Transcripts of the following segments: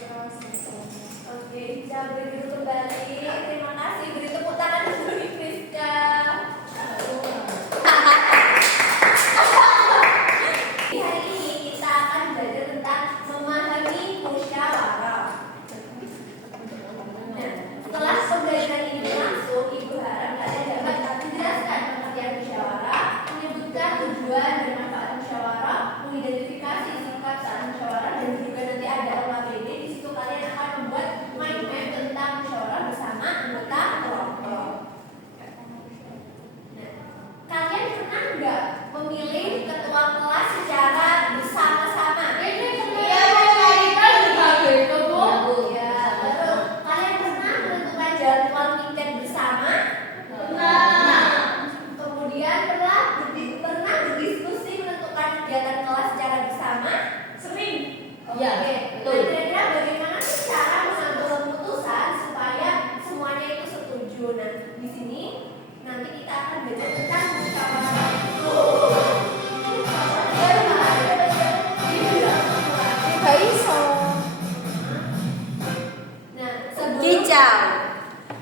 Oke, bisa beri dulu kembali. Terima kasih. Beri tepuk tangan dulu nih, Priska. Hari ini kita akan belajar tentang memahami musyawarah. Nah, setelah pembelajaran ini berlangsung, Ibu harap kalian dapat menjelaskan pengertian musyawarah, menyebutkan tujuan dan manfaat musyawarah, mengidentifikasi sikap saat musyawarah, dan juga nanti ada OKPD. Di situ kalian akan membuat mind map tentang musyawarah bersama anggota kelompok. Nah, kalian pernah nggak memilih ketua kelas secara bersama-sama? Iya, terus kalian pernah menentukan jadwal tiket bersama? Kemudian pernah berdiskusi menentukan kegiatan kelas secara bersama? Sering. Oke. Nah, kira-kira bagaimana sih cara mengambil keputusan supaya semuanya itu setuju? Nah, di sini nanti kita akan belajar tentang musyawarah. Nah,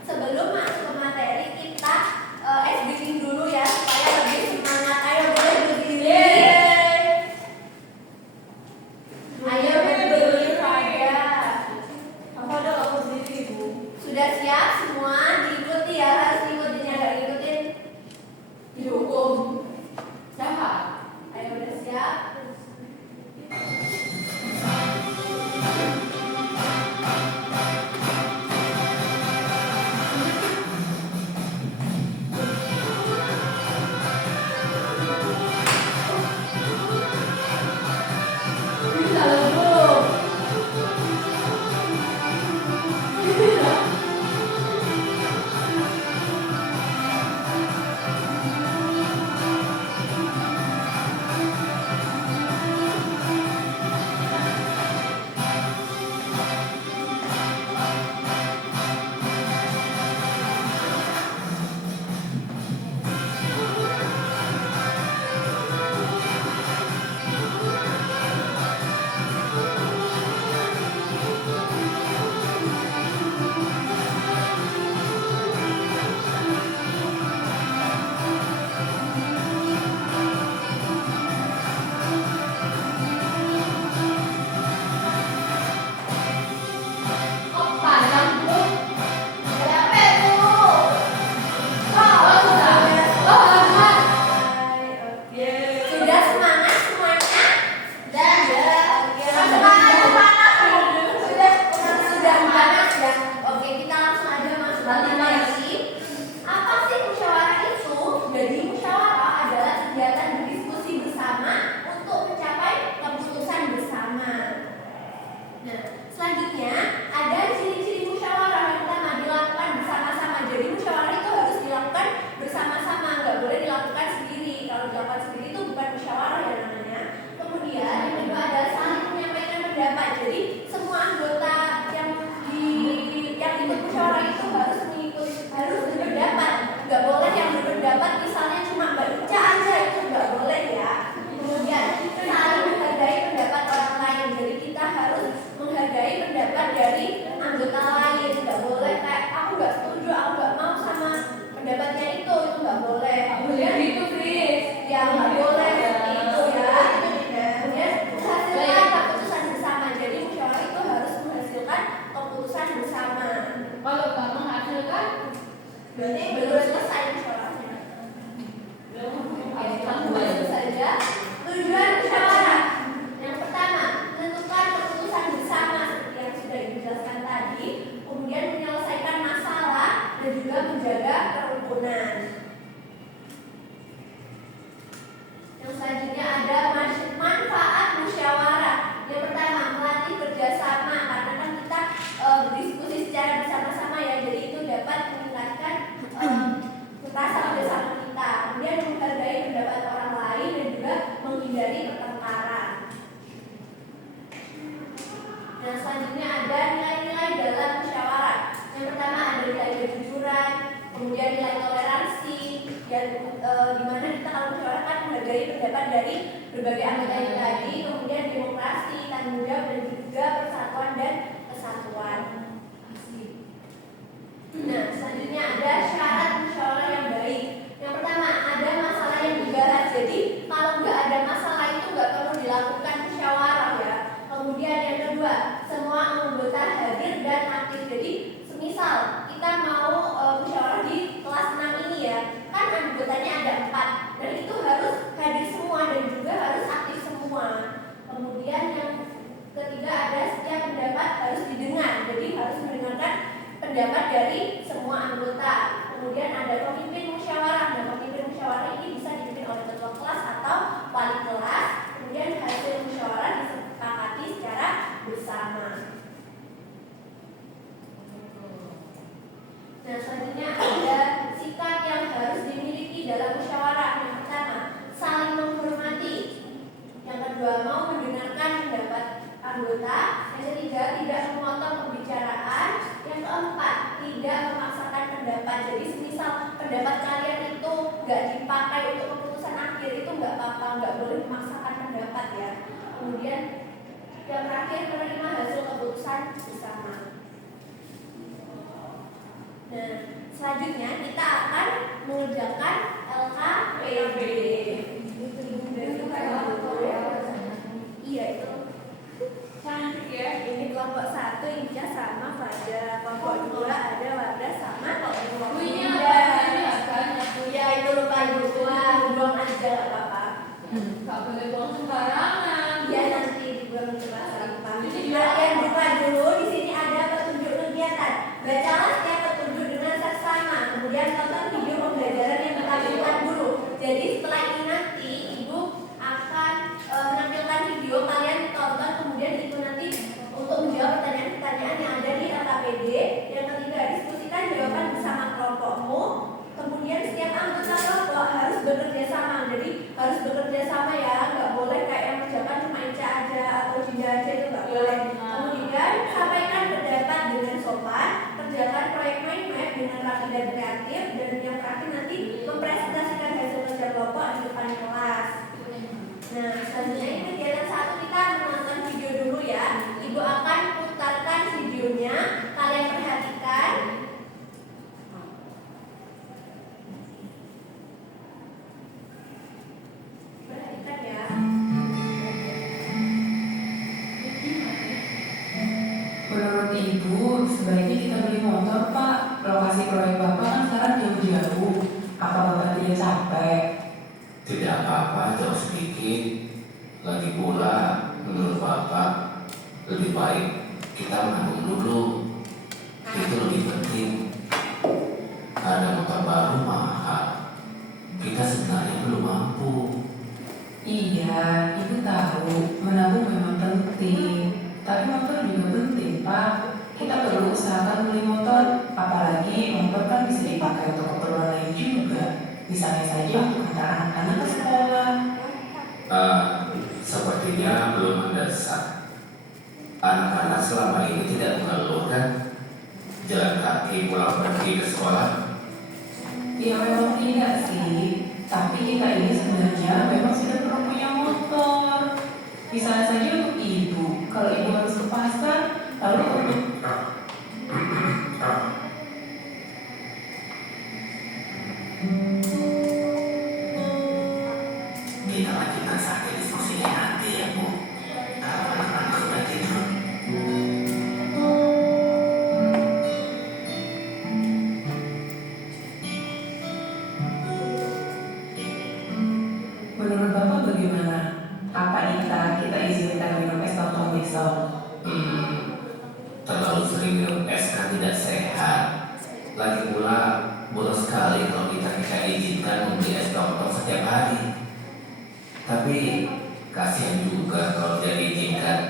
sebelum masuk ke materi kita ice breaking dulu ya supaya lebih semangat. Ayo boleh berdiri. Ayo berdiri pada. Kamu udah kamu berdiri Ibu. Sudah siap semua? Diikuti ya, harus diikutin ya, nggak ikutin dihukum. Siapa? Ayo udah siap? Sudah semangat semuanya? Sudah panas ya? Oke, kita langsung aja masuk ke materi. Apa sih musyawarah itu? Jadi musyawarah adalah kegiatan berdiskusi bersama untuk mencapai keputusan bersama. Nah, selanjutnya ada ciri-ciri musyawarah. Yang pertama, dilakukan bersama-sama. Jadi musyawarah itu harus dilakukan bersama-sama, nggak boleh dilakukan sendiri. Kalau dilakukan sendiri itu bukan musyawarah ya namanya. Kemudian yang kedua adalah saling menyampaikan pendapat. Jadi semua anggota yang ikut musyawarah itu harus berpendapat. Nggak boleh yang berpendapat misalnya cuma Mbak Ica aja, itu nggak boleh ya. Kemudian saling menghargai pendapat orang lain. Jadi kita harus menghargai pendapat dari anggota lain. Nggak boleh kayak aku nggak setuju, aku nggak mau sama pendapatnya itu nggak boleh. Kemudian itu ya nggak boleh seperti itu ya. Kemudian menghasilkan keputusan bersama. Jadi musyawarah itu harus menghasilkan keputusan bersama. Kalau nggak menghasilkan, Berarti belum selesai musyawarahnya. Langsung saja. Tujuan musyawarah. Yang pertama, menentukan keputusan bersama seperti yang sudah dijelaskan tadi. Kemudian menyelesaikan masalah dan juga menjaga kerukunan. Yang selanjutnya ada manfaat musyawarah. Yang pertama, melatih kerjasama karena kan kita berdiskusi secara bersama-sama ya. Jadi itu dapat meningkatkan rasa kerjasama kita. Kemudian menghargai pendapat orang lain dan juga menghindari pertengkaran. Nah, selanjutnya ada nilai-nilai dalam musyawarah. Yang pertama ada nilai kejujuran, kemudian nilai toleransi, dan dimana kita kalau musyawarah kan menghargai pendapat dari berbagai anggota yang tadi, kemudian demokrasi, tanggung jawab, dan juga persatuan dan kedua, semua anggota hadir dan aktif. Jadi semisal kita mau musyawarah di kelas 6 ini ya, kan anggotanya ada 4 dan itu harus hadir semua dan juga harus aktif semua. Kemudian yang ketiga ada setiap pendapat harus didengar, jadi harus mendengarkan pendapat dari semua anggota. Kemudian ada pemimpin musyawarah, dan pemimpin musyawarah ini bisa dipimpin oleh ketua kelas atau wali kelas. Kemudian hasil musyawarah disepakati secara bersama. Nah, selanjutnya ada sikap yang harus dimiliki dalam musyawarah. Yang pertama, saling menghormati. Yang kedua, mau mendengarkan pendapat anggota. Yang ketiga, tidak memotong pembicaraan. Yang keempat, tidak memaksakan pendapat. Jadi semisal pendapat kalian itu nggak dipakai untuk keputusan akhir, itu nggak apa-apa, nggak boleh memaksakan pendapat ya. Kemudian yang terakhir, menerima hasil keputusan bersama. Nah, selanjutnya kita akan mengerjakan LKPD. Iya itu. Cantik ya. Ini kelompok 1 intinya sama pada kelompok 2 ada Wardah sama kelompok Kuenya 3. apa banyak. Ya itu lupa ibu buang aja gak apa-apa. Gak boleh buang sembarangan. Ya nanti dibuang ke tempat sampah. Jadi Kalian buka dulu, di sini ada petunjuk kegiatan. Bacalah setiap petunjuk dengan seksama. Kemudian tonton video pembelajaran yang ditampilkan guru. Jadi setelah ini nanti ibu akan menampilkan video, kalian tonton, kemudian itu nanti untuk menjawab pertanyaan-pertanyaan yang ada di LKPD. Yang ketiga, diskusikan jawaban bersama kelompokmu. Kemudian setiap anggota kelompok harus bekerja sama. Jadi harus bekerja sama ya, nggak boleh kayak yang mengerjakan cuma Ica aja atau Dinda aja, itu nggak boleh. Kemudian sampaikan pendapat dengan sopan, kerjakan proyek mind map dengan rapi dan kreatif, dan yang terakhir nanti mempresentasikan hasil kerja kelompok di depan kelas. Nah, selanjutnya ini kegiatan 1 kita menonton video dulu ya. Ibu akan putarkan videonya, kalian perhatikan. Perhatikan ya. Menurut Ibu, sebaiknya kita beli motor, Pak. Lokasi proyek Bapak kan sekarang jauh-jauh. Apa Bapak tidak capek? Tidak apa-apa, jauh sedikit. Lagi pula, menurut Bapak, lebih baik kita menabung dulu. Itu lebih penting. Ada motor baru mahal. Kita sebenarnya belum mampu. Iya, Ibu tahu menabung memang penting. Tapi motor juga penting, Pak. Kita perlu usahakan beli motor. Apalagi motor kan bisa dipakai untuk keperluan lain juga. Misalnya saja untuk antar anak-anak ke sekolah. Sepertinya belum mendesak. Anak-anak selama ini tidak mengeluh kan? Jalan kaki pulang pergi ke sekolah. Ya memang tidak sih. Tapi kita ini sebenarnya memang sudah perlu punya motor. Misalnya saja untuk Ibu, kalau Ibu harus ke pasar, lalu untuk Kita lanjutkan saja diskusinya nanti ya Bu. Kalau anak-anak sudah tidur. menurut Bapak bagaimana? Apa kita izinkan minum es lontong besok? Terlalu sering minum es kan tidak sehat. Lagi pula boros sekali kalau kita izinkan membeli es lontong setiap hari. Tapi kasihan juga kalau tidak diizinkan.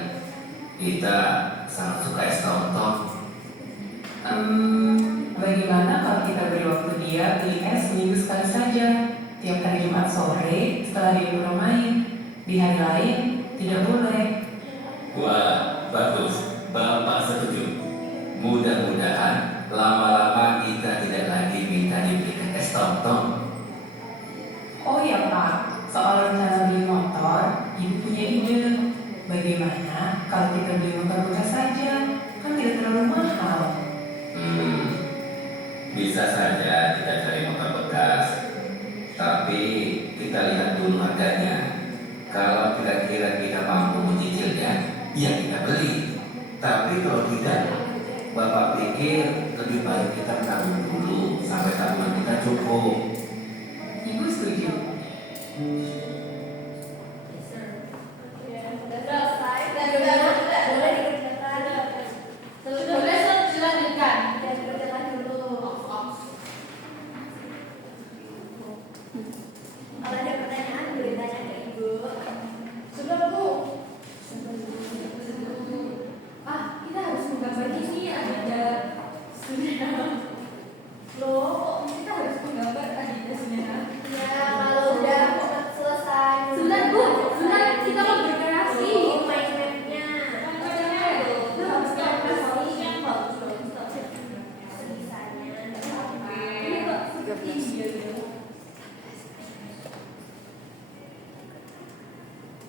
Kita sangat suka es lontong. Bagaimana kalau kita beri waktu dia beli es seminggu sekali saja? Tiap hari Jumat sore setelah dia pulang main. Di hari lain tidak boleh. Wah, bagus. Bapak setuju. Mudah-mudahan lama-lama kita tidak lagi minta dibelikan es lontong. Oh ya Pak, soal rencana beli motor, Ibu punya ide. Bagaimana kalau kita beli motor bekas saja? Kan tidak terlalu mahal. Bisa saja kita cari motor bekas. Tapi kita lihat dulu harganya. Kalau kira-kira kita mampu mencicilnya, ya kita beli. Tapi kalau tidak, Bapak pikir lebih baik kita tabung dulu sampai tabungan kita cukup. Ibu setuju? Sudah selesai. Sudah boleh dikerjakan. Boleh dilanjutkan. Ya, dikerjakan dulu. Kalau ada pertanyaan boleh tanya ke Ibu. Sudah, Bu. Kita harus menggambar ini ada loh, kita harus menggambar adidasnya. Ya, kalau udah selesai. Sudah, Bu. Sudah, kita mau berkreasi. Mind map-nya. Itu harus kreasi. Sebisanya. Ini kok seperti dia gitu.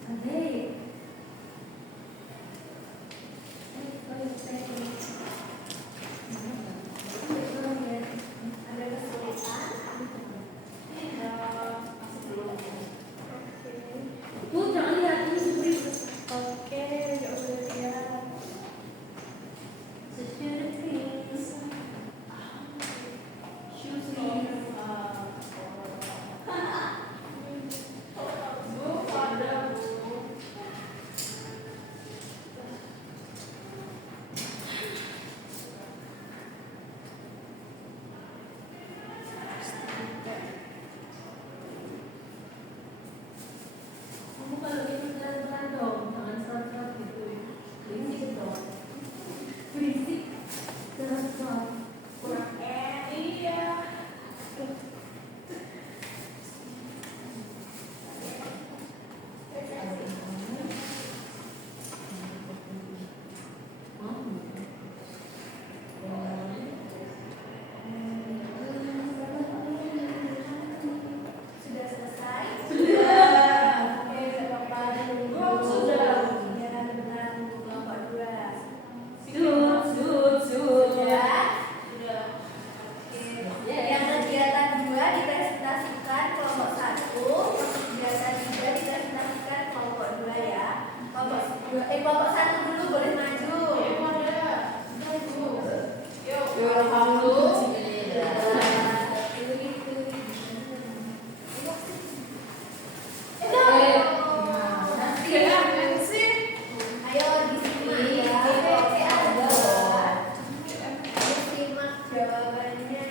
Oke. Ada kesulitan? Bu, jangan lihat ini seperti Oke, ya udah siap. Kamu kalau itu pelan-pelan dong, jangan serot-serot gitu. Berisik dong. Berisik. Serot-serot. Kurang iya. Sudah selesai? Sudah. Oke, Bapak tunggu. Sudah. Ya, benar tunggu kelompok 2. Sud. Sudah. Sudah. Oke. Yang kegiatan 2 dipresentasikan kelompok 1, kegiatan 3 dipresentasikan kelompok 2 ya. Kelompok 1 dulu boleh maju. Ayo disimak ya. Disimak jawabannya.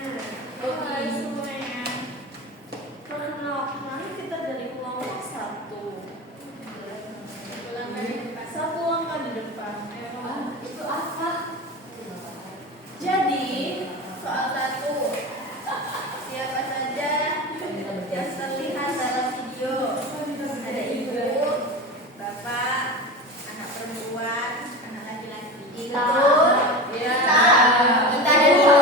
Mari kita dari kelompok 1. Satu langkah di depan. Itu apa? Jadi soal 1, siapa saja yang terlihat dalam video? Ada ibu, bapak, anak perempuan, anak laki-laki. Kita. Ya. Kita dan Ibu.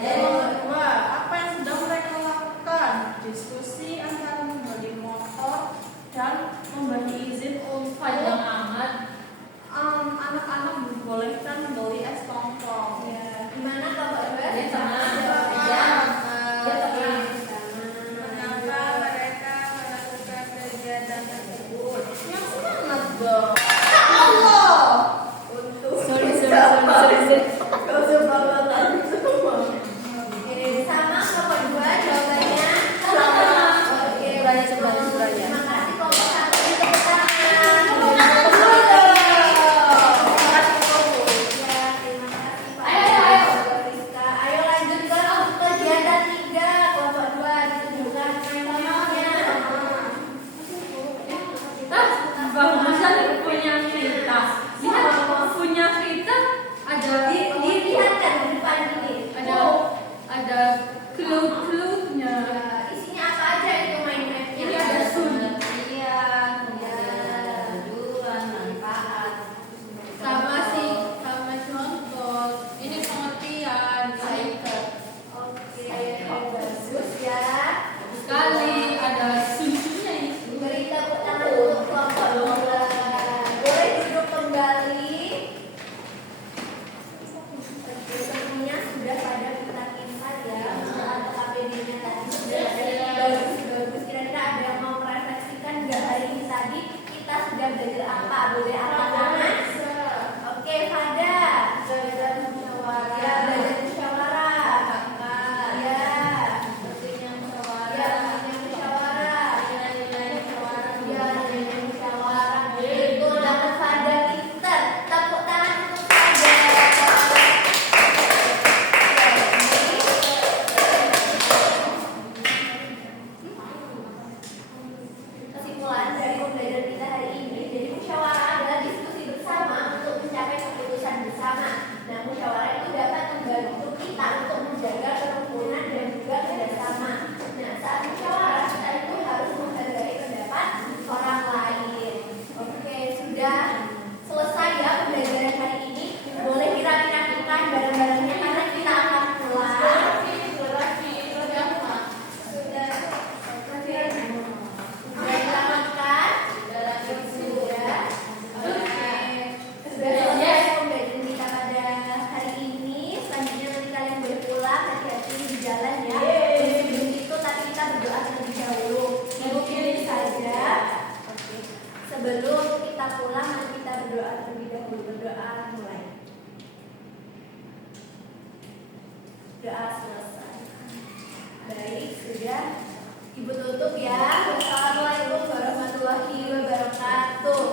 Yang kedua, apa yang sedang mereka lakukan? Diskusi antara membeli motor dan memberi izin untuk Panjang amat. anak-anak dibolehkan membeli es tongkong. Ya, gimana kelompok 2? Ya, sama. Mengapa mereka melakukan kegiatan tersebut? Yang semangat dong. Allah. Untuk Sorry. kau semangat semua. Oke, sama kelompok 2 jawabannya. Oke, terima kasih kelompok 1 di tepuk tangan. Ya, terima sudah selesai ya pembelajaran hari ini. Boleh dirapi-rapikan barang-barangnya karena kita akan pulang. Sudah dirapikan? Sudah. Sudah selesai pembelajaran kita pada hari ini. Selanjutnya nanti kalian boleh pulang. Hati-hati di jalan ya. Sebelum itu tapi kita berdoa terlebih dahulu. Ibu pilih saja. Sebelum kita pulang nanti kita berdoa terlebih dahulu. Berdoa mulai. Doa selesai. Baik, sudah. Ibu tutup ya. Wassalamualaikum warahmatullahi wabarakatuh.